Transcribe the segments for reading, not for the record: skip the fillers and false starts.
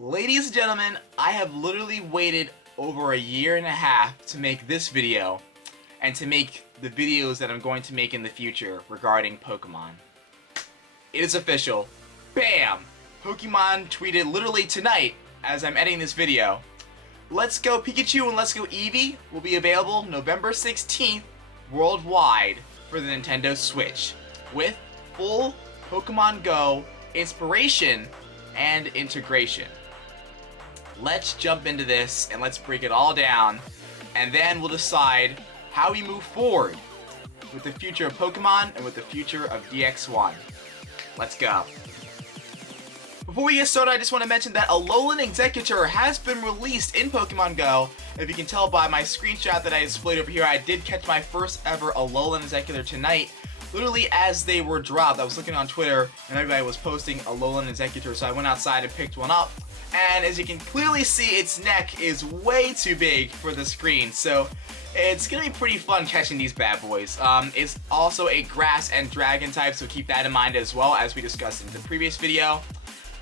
Ladies and gentlemen, I have literally waited over a year and a half to make this video and to make the videos that I'm going to make in the future regarding Pokemon. It is official. Bam! Pokemon tweeted literally tonight as I'm editing this video. Let's Go Pikachu and Let's Go Eevee will be available November 16th worldwide for the Nintendo Switch with full Pokemon Go inspiration and integration. Let's jump into this and let's break it all down, and then we'll decide how we move forward with the future of Pokemon and with the future of DX1. Let's go. Before we get started, I just want to mention that Alolan Exegugutor has been released in Pokemon Go. If you can tell by my screenshot that I displayed over here, I did catch my first ever Alolan Exegugutor tonight. Literally as they were dropped, I was looking on Twitter and everybody was posting Alolan Exegugutor, so I went outside and picked one up. And as you can clearly see, its neck is way too big for the screen, so it's going to be pretty fun catching these bad boys. It's also a grass and dragon type, so keep that in mind as well, as we discussed in the previous video.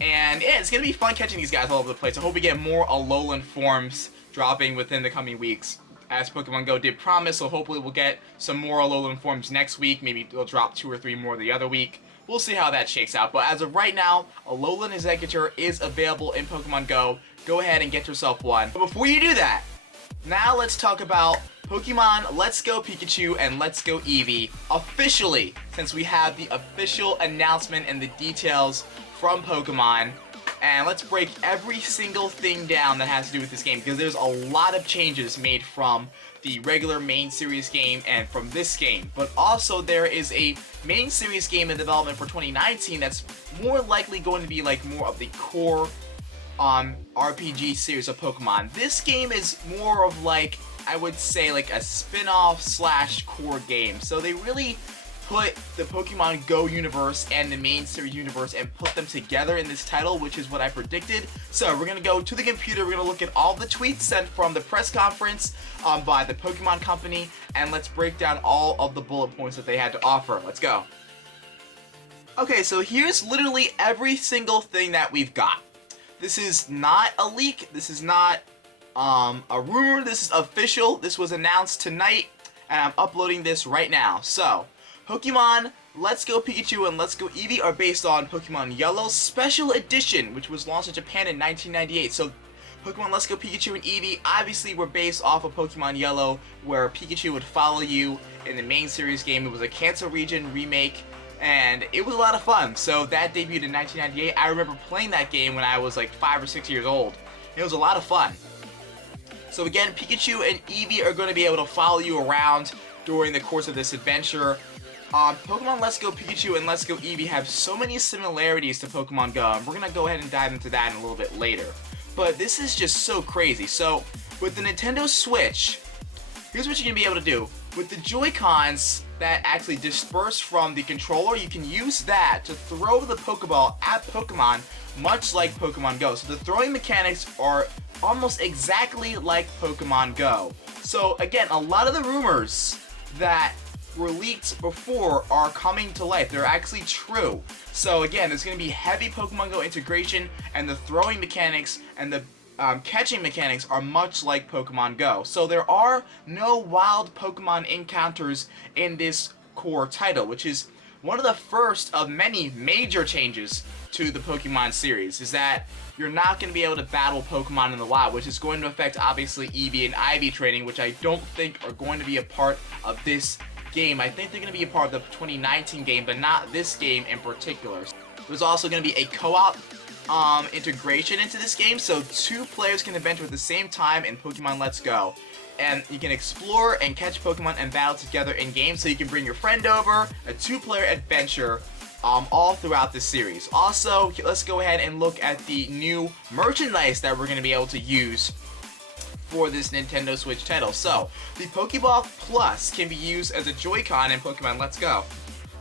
And yeah, it's going to be fun catching these guys all over the place. I hope we get more Alolan forms dropping within the coming weeks, as Pokemon Go did promise, so hopefully we'll get some more Alolan forms next week. Maybe they'll drop 2 or 3 more the other week. We'll see how that shakes out, but as of right now, Alolan Exegugutor is available in Pokemon Go. Go ahead and get yourself one. But before you do that, now let's talk about Pokemon Let's Go Pikachu and Let's Go Eevee officially, since we have the official announcement and the details from Pokemon. And let's break every single thing down that has to do with this game, because there's a lot of changes made from the regular main series game and from this game. But also there is a main series game in development for 2019 that's more likely going to be like more of the core RPG series of Pokemon. This game is more of like, I would say, like a spin-off slash core game. So they really put the Pokemon Go universe and the main series universe and put them together in this title, which is what I predicted. So we're going to go to the computer, we're going to look at all the tweets sent from the press conference by the Pokemon Company, and let's break down all of the bullet points that they had to offer. Let's go. Okay, so here's literally every single thing that we've got. This is not a leak, this is not a rumor, this is official. This was announced tonight, and I'm uploading this right now. So Pokemon Let's Go Pikachu and Let's Go Eevee are based on Pokemon Yellow Special Edition, which was launched in Japan in 1998. So Pokemon Let's Go Pikachu and Eevee obviously were based off of Pokemon Yellow, where Pikachu would follow you in the main series game. It was a Kanto region remake, and it was a lot of fun. So that debuted in 1998. I remember playing that game when I was like 5 or 6 years old. It was a lot of fun. So again, Pikachu and Eevee are going to be able to follow you around during the course of this adventure. Pokemon Let's Go Pikachu and Let's Go Eevee have so many similarities to Pokemon Go, and we're going to go ahead and dive into that in a little bit later. But this is just so crazy. So with the Nintendo Switch, here's what you're going to be able to do. With the Joy-Cons that actually disperse from the controller, you can use that to throw the Pokeball at Pokemon, much like Pokemon Go. So the throwing mechanics are almost exactly like Pokemon Go. So again, a lot of the rumors that were leaked before are coming to life. They're actually true. So again, there's going to be heavy Pokemon Go integration, and the throwing mechanics and the catching mechanics are much like Pokemon Go. So there are no wild Pokemon encounters in this core title, which is one of the first of many major changes to the Pokemon series, is that you're not going to be able to battle Pokemon in the wild, which is going to affect obviously Eevee and Ivy training, which I don't think are going to be a part of this game. I think they're going to be a part of the 2019 game, but not this game in particular. There's also going to be a co-op integration into this game, so 2 players can adventure at the same time in Pokemon Let's Go. And you can explore and catch Pokemon and battle together in game, so you can bring your friend over, a 2-player adventure all throughout the series. Also, let's go ahead and look at the new merchandise that we're going to be able to use for this Nintendo Switch title. So, the Pokeball Plus can be used as a Joy-Con in Pokemon Let's Go.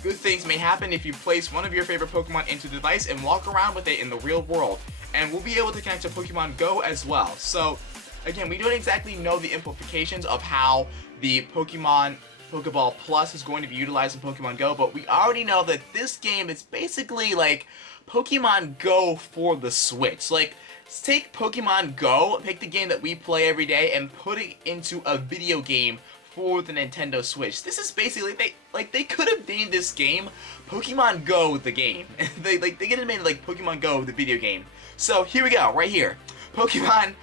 Good things may happen if you place one of your favorite Pokemon into the device and walk around with it in the real world. And we'll be able to connect to Pokemon Go as well. So, again, we don't exactly know the implications of how the Pokeball Plus is going to be utilized in Pokemon Go, but we already know that this game is basically like Pokemon Go for the Switch. Like, take Pokemon Go, pick the game that we play every day, and put it into a video game for the Nintendo Switch. This is basically, they could have named this game Pokemon Go the game. they could have made it like Pokemon Go the video game. So here we go, right here. Pokemon,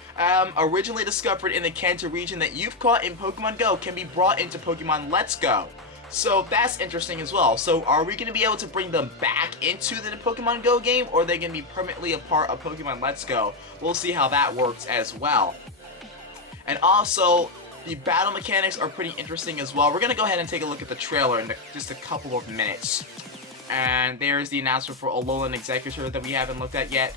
originally discovered in the Kanto region that you've caught in Pokemon Go, can be brought into Pokemon Let's Go. So that's interesting as well. So are we going to be able to bring them back into the Pokemon Go game, or are they going to be permanently a part of Pokemon Let's Go? We'll see how that works as well. And also, the battle mechanics are pretty interesting as well. We're going to go ahead and take a look at the trailer in just a couple of minutes. And there's the announcement for Alolan Exegugutor that we haven't looked at yet.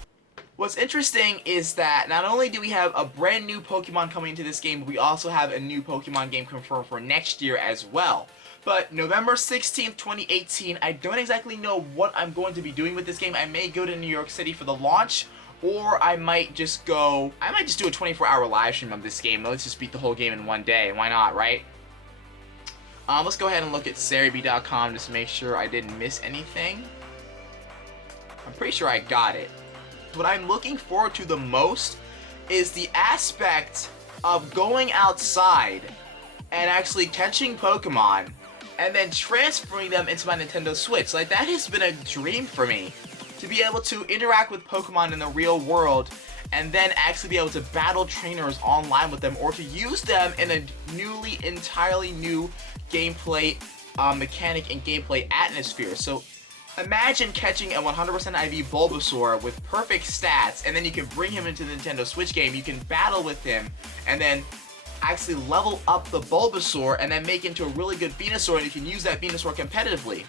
What's interesting is that not only do we have a brand new Pokemon coming into this game, but we also have a new Pokemon game confirmed for next year as well. But November 16th, 2018, I don't exactly know what I'm going to be doing with this game. I may go to New York City for the launch, or I might just do a 24-hour live stream of this game. Let's just beat the whole game in one day. Why not, right? Let's go ahead and look at Serebii.com just to make sure I didn't miss anything. I'm pretty sure I got it. What I'm looking forward to the most is the aspect of going outside and actually catching Pokemon and then transferring them into my Nintendo Switch. Like, that has been a dream for me, to be able to interact with Pokemon in the real world and then actually be able to battle trainers online with them, or to use them in a entirely new gameplay mechanic and gameplay atmosphere. So imagine catching a 100% IV Bulbasaur with perfect stats, and then you can bring him into the Nintendo Switch game. You can battle with him, and then actually level up the Bulbasaur, and then make into a really good Venusaur, and you can use that Venusaur competitively.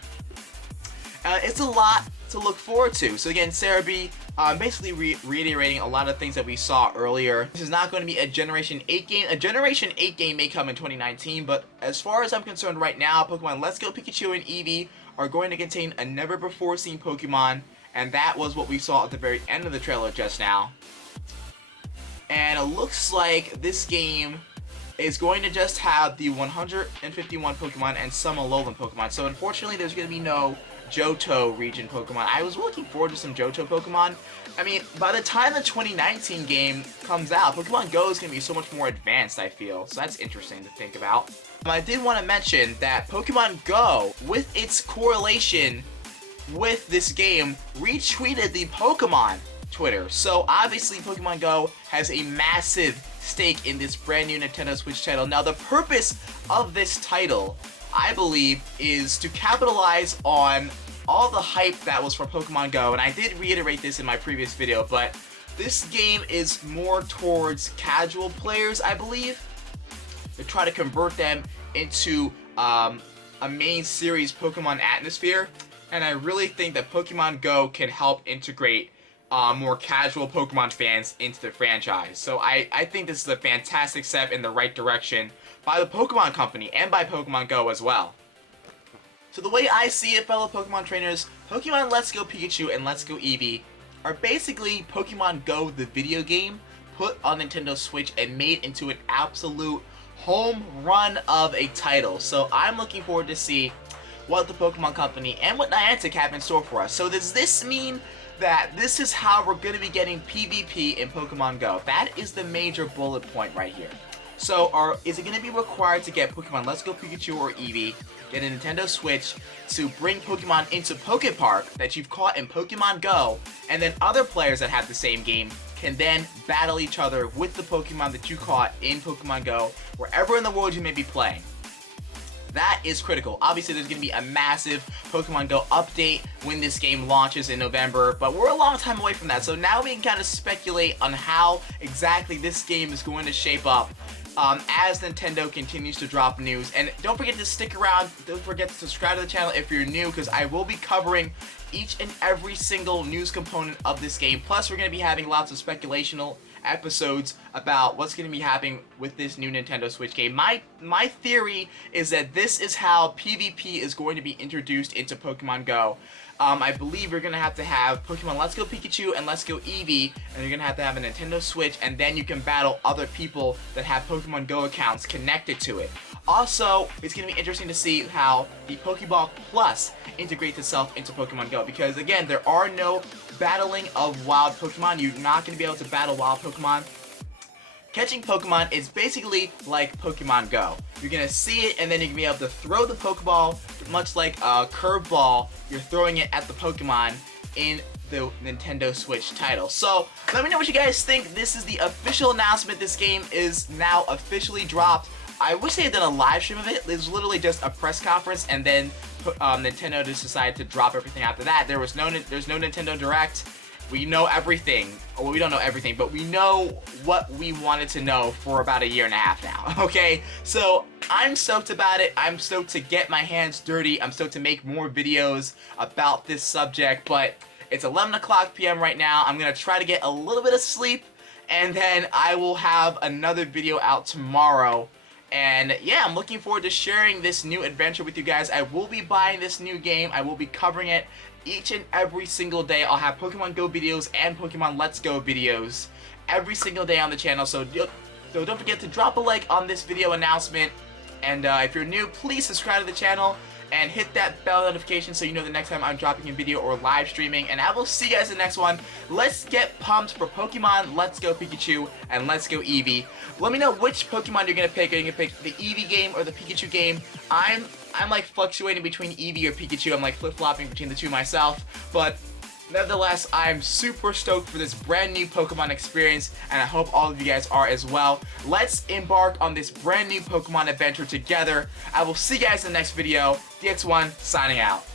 It's a lot to look forward to. So again, Serebii, basically reiterating a lot of things that we saw earlier. This is not going to be a Generation 8 game. A Generation 8 game may come in 2019, but as far as I'm concerned right now, Pokemon Let's Go Pikachu and Eevee are going to contain a never-before-seen Pokemon, and that was what we saw at the very end of the trailer just now. And it looks like this game is going to just have the 151 Pokemon and some Alolan Pokemon. So unfortunately, there's going to be no Johto region Pokemon. I was looking forward to some Johto Pokemon. I mean, by the time the 2019 game comes out, Pokemon Go is going to be so much more advanced, I feel. So that's interesting to think about. I did want to mention that Pokemon Go, with its correlation with this game, retweeted the Pokemon Twitter. So obviously Pokemon Go has a massive stake in this brand new Nintendo Switch title. Now the purpose of this title, I believe, is to capitalize on all the hype that was for Pokemon Go, and I did reiterate this in my previous video, but this game is more towards casual players, I believe, to try to convert them into a main series Pokemon atmosphere, and I really think that Pokemon Go can help integrate more casual Pokemon fans into the franchise. So I think this is a fantastic step in the right direction by the Pokemon Company and by Pokemon Go as well. So the way I see it, fellow Pokemon trainers, Pokemon Let's Go Pikachu and Let's Go Eevee are basically Pokemon Go the video game put on Nintendo Switch and made into an absolute home run of a title. So I'm looking forward to see what the Pokemon Company and what Niantic have in store for us. So does this mean that this is how we're going to be getting PvP in Pokemon Go? That is the major bullet point right here. So is it going to be required to get Pokemon Let's Go Pikachu or Eevee, get a Nintendo Switch, to bring Pokemon into Poké Park that you've caught in Pokemon Go, and then other players that have the same game can then battle each other with the Pokemon that you caught in Pokemon Go, wherever in the world you may be playing? That is critical. Obviously, there's going to be a massive Pokemon Go update when this game launches in November, but we're a long time away from that. So now we can kind of speculate on how exactly this game is going to shape up as Nintendo continues to drop news. And don't forget to stick around. Don't forget to subscribe to the channel if you're new, because I will be covering each and every single news component of this game. Plus, we're going to be having lots of speculational episodes about what's going to be happening with this new Nintendo Switch game. My theory is that this is how PvP is going to be introduced into Pokemon Go. I believe you're going to have Pokemon Let's Go Pikachu and Let's Go Eevee, and you're going to have a Nintendo Switch, and then you can battle other people that have Pokemon Go accounts connected to it. Also, it's going to be interesting to see how the Pokeball Plus integrates itself into Pokemon Go, because again, there are no battling of wild Pokemon. You're not going to be able to battle wild Pokemon. Catching Pokemon is basically like Pokemon Go. You're going to see it, and then you're going to be able to throw the Pokeball, much like a curveball, you're throwing it at the Pokemon in the Nintendo Switch title. So, let me know what you guys think. This is the official announcement. This game is now officially dropped. I wish they had done a live stream of it. It was literally just a press conference, and then Nintendo just decided to drop everything after that. There's no Nintendo Direct. We know everything. Well, we don't know everything, but we know what we wanted to know for about a year and a half now, okay? So, I'm stoked about it. I'm stoked to get my hands dirty. I'm stoked to make more videos about this subject, but it's 11 o'clock p.m. right now. I'm going to try to get a little bit of sleep, and then I will have another video out tomorrow. And yeah, I'm looking forward to sharing this new adventure with you guys. I will be buying this new game. I will be covering it each and every single day. I'll have Pokemon Go videos and Pokemon Let's Go videos every single day on the channel. So don't forget to drop a like on this video announcement. And if you're new, please subscribe to the channel and hit that bell notification so you know the next time I'm dropping a video or live streaming. And I will see you guys in the next one. Let's get pumped for Pokemon Let's Go Pikachu and Let's Go Eevee. Let me know which Pokemon you're gonna pick. Are you gonna pick the Eevee game or the Pikachu game? I'm like fluctuating between Eevee or Pikachu. I'm like flip-flopping between the two myself. But nevertheless, I'm super stoked for this brand new Pokemon experience, and I hope all of you guys are as well. Let's embark on this brand new Pokemon adventure together. I will see you guys in the next video. DX1 signing out.